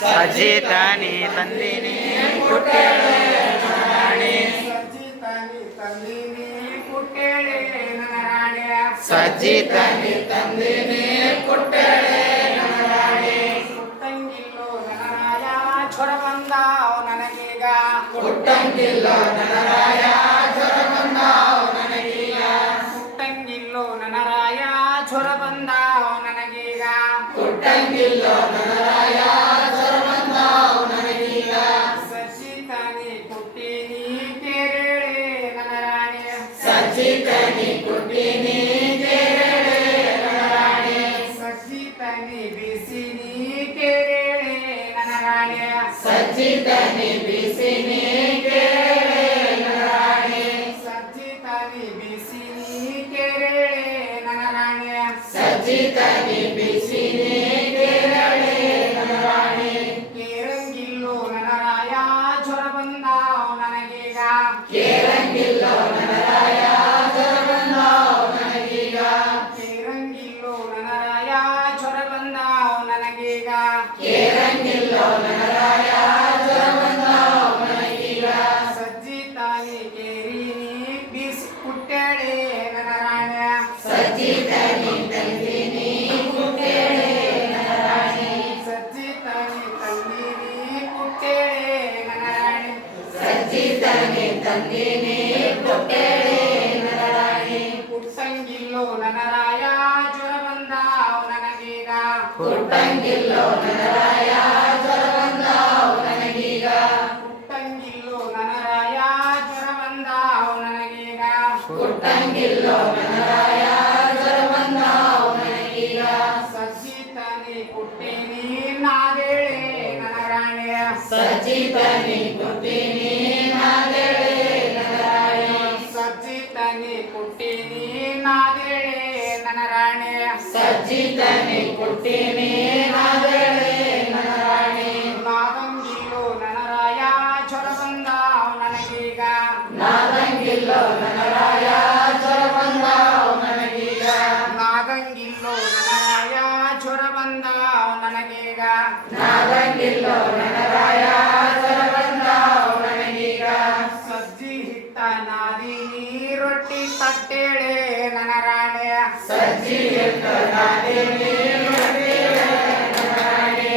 ಸಜ್ಜಿತಾನಿ ತಂದಿನಿ ಕುಟ್ಟೇಳೆ ನರಾಣಿ ಸಜ್ಜಿತಾನಿ ತಂದಿನಿ ಕುಟ್ಟೇಳೆ ನರಾಣಿ ಕುಟ್ಟಂಗಿಲ್ಲೋ ನನರಾಯ ಜ್ವರ ಬಂದಾವ ನನಗೀಗ ಕುಟ್ಟಂಗಿಲ್ಲೋ ನನರಾಯ ಜ್ವರ ಬಂದಾವ ನನಗೀಗ ಕುಟ್ಟಂಗಿಲ್ಲೋ ನನರಾಯ ಜ್ವರ ಬಂದಾವ ನನಗೀಗ ಕುಟ್ಟಂಗಿಲ್ಲೋ ನನರಾಯ ಜ್ವರ ಬಂದಾವ ನನಗೀಗ ಸಜ್ಜಿತಾನಿ ಕುಟ್ಟಿನಿ ಕೇರಳೆ ನನರಾಣಿ ಸಜ್ಜಿತಾನಿ ಕುಟ್ಟಿನಿ ಕೇರಳೆ ನರಾಣಿ ಸಜ್ಜಿತಾನಿ ಬಿಸಿನಿ ಕೇರಳೆ ನನರಾಣಿ ಸಜ್ಜಿತಾನಿ ಬಿಸಿನಿ ಕೇರಳೆ ನರಾಣಿ ಸಜ್ಜಿತಾನಿ ಬಿಸಿನಿ ಕೇರಳೆ ನನರಾಣಿ ಸಜ್ಜಿತಾನಿ ಬಿಸಿನಿ ಕೇರಳೆ ನರಾಣಿ ಕೇರಂಗಿಲ್ಲೋ ನನರಾಯ ಜ್ವರ ಬಂದಾವ ನನಗೀಗ ಕೇರಂಗಿಲ್ಲೋ ನನರಾಯ ಜ್ವರ ಬಂದಾವ ನನಗೀಗ ಕೇರಂಗಿಲ್ಲೋ ನನರಾಯ ಜ್ವರ ಬಂದಾವ ನನಗೀಗ ಕೇರಂಗಿಲ್ಲೋ ನನರಾಯ ಜ್ವರ ಬಂದಾವ ನನಗೀಗ ಸಜ್ಜಿತಾನಿ ಕೇರಿನಿ ಬಿಸಿ ಕುಟ್ಟಳೆ ನನರಾಣಿ ಸಜ್ಜಿತಾನಿ ತಂದಿನಿ ಕುಟ್ಟೇಳೆ ನರಾಣಿ ಸಜ್ಜಿತಾನಿ ತಂದಿನಿ ಕುಟ್ಟಳೆ ನನರಾಣಿ ಸಜ್ಜಿತಾನಿ ತಂದಿನಿ ಕುಟ್ಟೇಳೆ ನರಾಣಿ ಕುಟ್ಟಂಗಿಲ್ಲೋ ನನರಾಯ ಜ್ವರ ಬಂದಾವ ನನಗೀಗ ಕುಟ್ಟಂಗಿಲ್ಲೋ ನನರಾಯ ಜ್ವರ ಬಂದಾವ ನನಗೀಗ ಕುಟ್ಟಂಗಿಲ್ಲೋ ನನರಾಯ ಜ್ವರ ಬಂದಾವ ನನಗೀಗ ಕುಟ್ಟಂಗಿಲ್ಲೋ ನನರಾಯ ಜ್ವರ ಬಂದಾವ ನನಗೀಗ ಸಜ್ಜಿತಾನಿ ಕುಟ್ಟಿನಿ ನಾದೇಳೆ ನನರಾಣಿ ಸಜ್ಜಿತಾನಿ ಕುಟ್ಟಿನಿ ನಾದೇಳೆ ನರಾಣಿ ಸಜ್ಜಿತಾನಿ ಕುಟ್ಟಿನಿ ನಾದೇಳೆ ನನರಾಣಿ ಸಜ್ಜಿತಾನಿ ಕುಟ್ಟಿನಿ ನಾದೇಳೆ ನರಾಣಿ ನಾಗಂಗಿಲ್ಲೋ ನನರಾಯ ಜ್ವರ ಬಂದಾವ ನನಗೀಗ ನಾದಂಗಿಲ್ಲೋ ನನರಾಯ ಜ್ವರ ಬಂದಾವ ನನಗೀಗ ನಾಗಂಗಿಲ್ಲೋ ನನರಾಯ ಜ್ವರ ಬಂದಾವ ನನಗೀಗ ನಾದಂಗಿಲ್ಲೋ ನನರಾಯ ಜ್ವರ ಬಂದಾವ ನನಗೀಗ ಸಜ್ಜಿ ಹಿಟ್ಟ ನಾದಿನಿ ರೊಟ್ಟಿ ತಟ್ಟೇಳೆ ನನರಾಣಿ ಸಜ್ಜಿ ಹಿಟ್ಟ ನಾದಿನಿ ರೊಟ್ಟಿಳೆ ನರಾಣಿ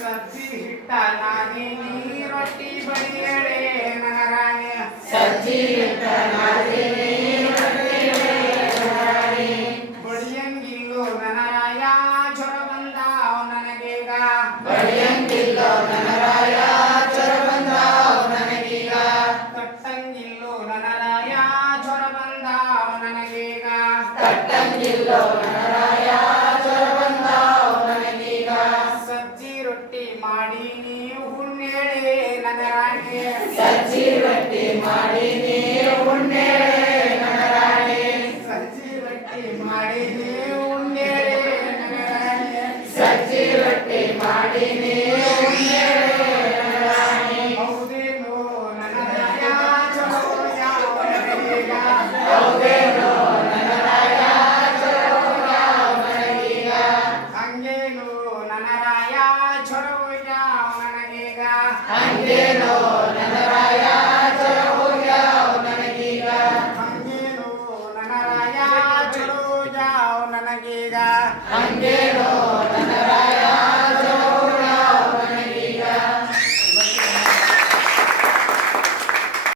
ಸಜ್ಜಿ ಹಿಟ್ಟ ನಾದಿನಿ ರೊಟ್ಟಿ ಬಡಿಯೇಳೆ ನನರಾಣಿ ಸಜ್ಜಿ ಹಿಟ್ಟ ನಾದಿನಿ ರೊಟ್ಟಿಳೆ ನರಾಣಿ ಬಡಿಯಂಗಿಲ್ಲೋ ನನರಾಯ ಜ್ವರ ಬಂದಾವ ನನಗೀಗ ಬಡಿಯಂಗಿಲ್ಲೋ ನನರಾಯ ಜ್ವರ ಬಂದಾವ ನನಗೀಗ ಕಟ್ಟಂಗಿಲ್ಲೋ ನನರಾಯ ಜ್ವರ ಬಂದಾವ ನನಗೀಗ ಕಟ್ಟಂಗಿಲ್ಲೋ ನನರಾಯ ಜ್ವರ ಬಂದಾವ ನನಗೀಗ ಸಜ್ಜಿ ರೊಟ್ಟಿ ಮಾಡಿ ನೀವು ಹುಣ್ಣೇಳೆ ನನರಾಣಿ ಸಜ್ಜಿ ರೊಟ್ಟಿ ಮಾಡಿ ನೀವು ಉಣ್ಣೇಳೆ ನರಾಣಿ ಸಜ್ಜಿ ರೊಟ್ಟಿ ಮಾಡಿ ನೀವು ಹುಣ್ಣೇಳೆ ನನರಾಣಿ ಸಜ್ಜಿ ರೊಟ್ಟಿ ಮಾಡಿ ನೀವು ಉಣ್ಣೇಳೆ ನರಾಣಿ ಹೌದೇನೋ ನನರಾಯ ಜ್ವರ ಯಾವ ನನಗೀಗ ಹೌದೇನೋ ನನರಾಯ ಜ್ವರ ಬಂದಾವ ನನಗೀಗ ಹಂಗೇನೋ ನನರಾಯ ಜ್ವರ ಯಾವ ನನಗೀಗ ಹಂಗೇನೋ ನನರಾಯ